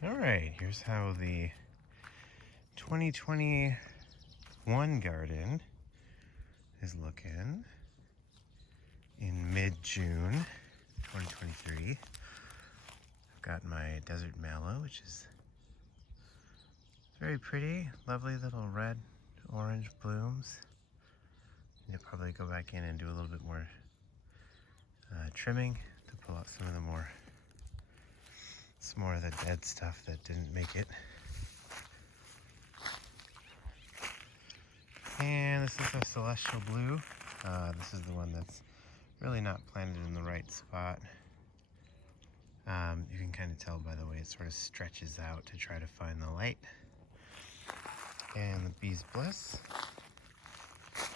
All right, here's how the 2021 garden is looking in mid-June 2023. I've got my desert mallow, which is very pretty, lovely little red orange blooms. You'll probably go back in and do a little bit more trimming to pull out some of the more of the dead stuff that didn't make it. And this is a celestial blue. This is the one that's really not planted in the right spot. You can kind of tell by the way it sort of stretches out to try to find the light. And the bee's bliss.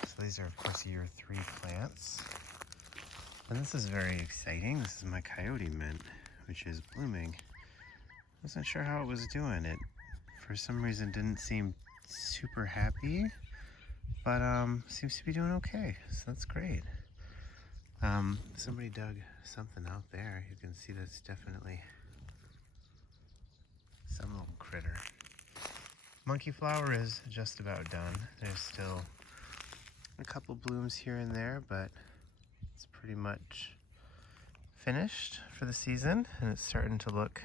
So these are of course year 3 plants. And this is very exciting. This is my coyote mint, which is blooming. Wasn't sure how it was doing. It for some reason didn't seem super happy, but seems to be doing okay, so that's great. Somebody dug something out there. You can see that's definitely some little critter. Monkeyflower is just about done. There's still a couple blooms here and there, but it's pretty much finished for the season, and it's starting to look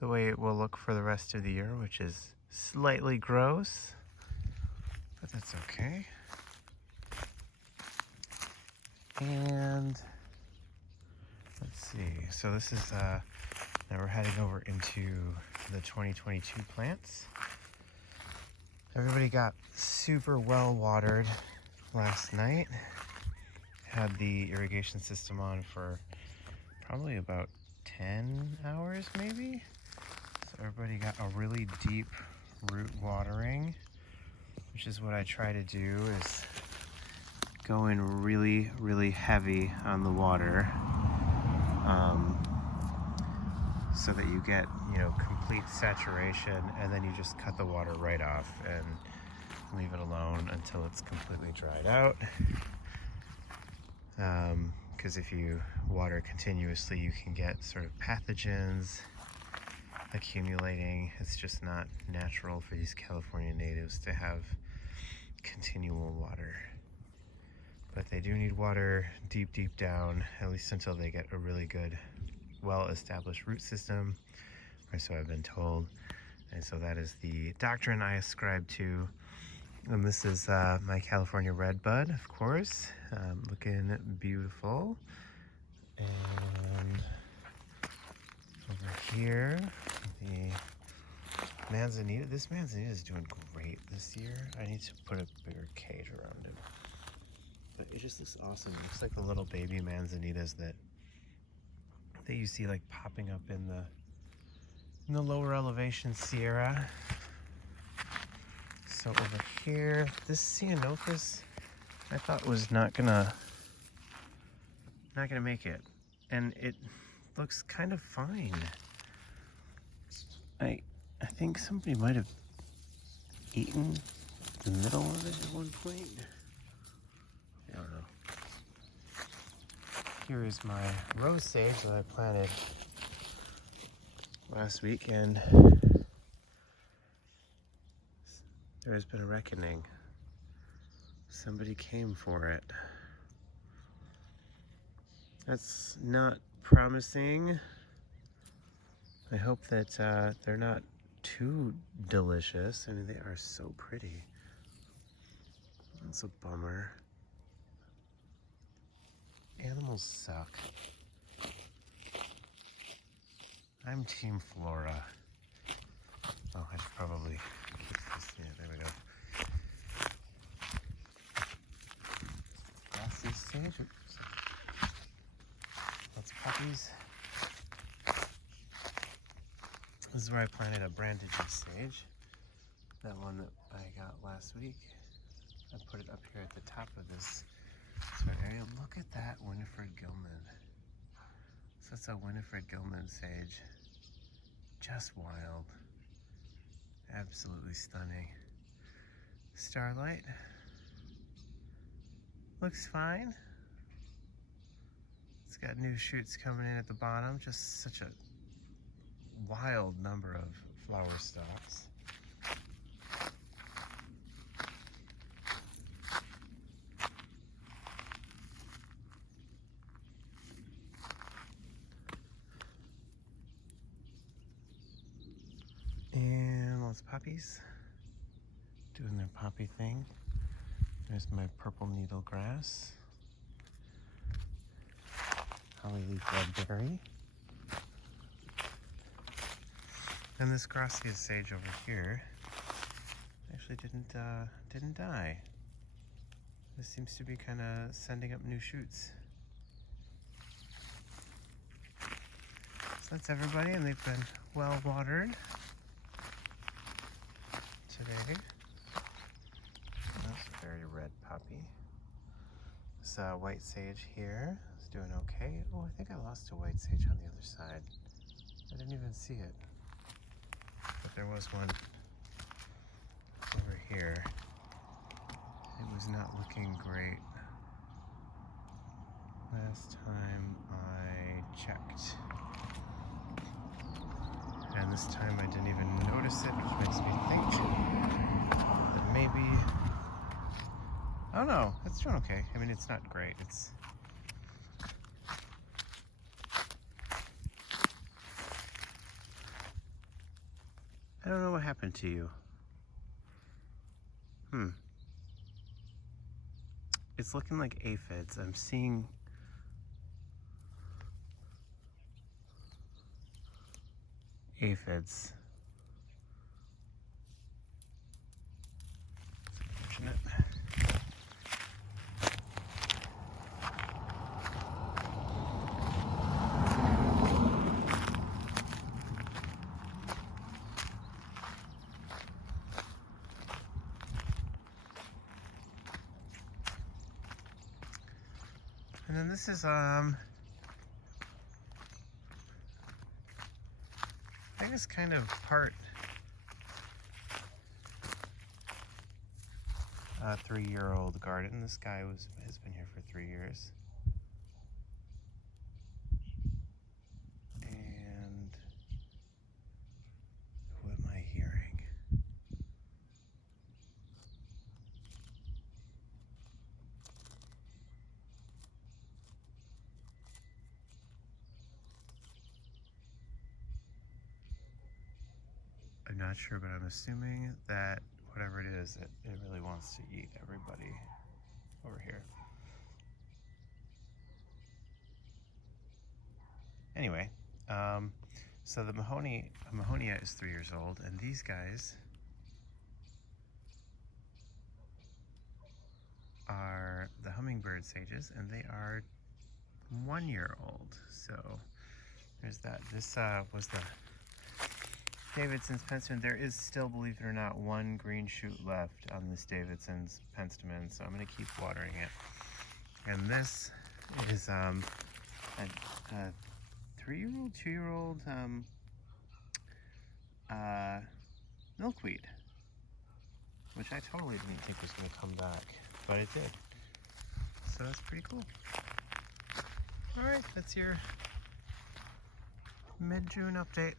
the way it will look for the rest of the year, which is slightly gross, but that's okay. And let's see, so this is now we're heading over into the 2022 plants. Everybody got super well watered last night. Had the irrigation system on for probably about 10 hours maybe. So everybody got a really deep root watering, which is what I try to do, is go in really, really heavy on the water, so that you get, complete saturation, and then you just cut the water right off and leave it alone until it's completely dried out. Because if you water continuously, you can get sort of pathogens accumulating. It's just not natural for these California natives to have continual water. But they do need water deep, deep down, at least until they get a really good, well-established root system, or so I've been told. And so that is the doctrine I ascribe to. And this is my California redbud, of course, looking beautiful. And over here, the manzanita. This manzanita is doing great this year. I need to put a bigger cage around him. But it just looks awesome. It looks like the little baby manzanitas that you see like popping up in the lower elevation Sierra. So over here, this ceanothus I thought was not gonna make it, and it looks kind of fine. I think somebody might have eaten the middle of it at one point. I don't know. Here is my rose sage that I planted last week, and there has been a reckoning. Somebody came for it. That's not promising. I hope that they're not too delicious. I mean, they are so pretty. That's a bummer. Animals suck. I'm Team Flora. Oh, I should probably keep this. Yeah, there we go. Grassy sage. Oops. Lots of puppies. This is where I planted a brandegeei sage. That one that I got last week. I put it up here at the top of this area. Look at that Winifred Gilman. So that's a Winifred Gilman sage. Just wild. Absolutely stunning. Starlight. Looks fine. It's got new shoots coming in at the bottom. Just such a wild number of flower stalks. And lots of poppies doing their poppy thing. There's my purple needle grass, hollyleaf redberry, and this Gracia sage over here actually didn't die. This seems to be kind of sending up new shoots. So that's everybody, and they've been well watered today. That's a very red poppy. This white sage here is doing okay. Oh, I think I lost a white sage on the other side. I didn't even see it. But there was one over here. It was not looking great last time I checked. And this time I didn't even notice it, which makes me think that maybe, oh no, it's doing okay. I mean, it's not great. It's, I don't know what happened to you. It's looking like aphids. I'm seeing aphids. It's unfortunate. And then this is I think it's kind of part 3-year-old garden. This guy has been here for 3 years. And who am I hearing? I'm not sure, but I'm assuming that whatever it is, it really wants to eat everybody over here. Anyway, so the Mahonia is 3 years old, and these guys are the hummingbird sages, and they are 1 year old. So there's that. This was the Davidson's penstemon. There is still, believe it or not, one green shoot left on this Davidson's penstemon, so I'm going to keep watering it. And this is a 3-year-old, 2-year-old milkweed, which I totally didn't think was going to come back, but it did. So that's pretty cool. All right, that's your mid-June update.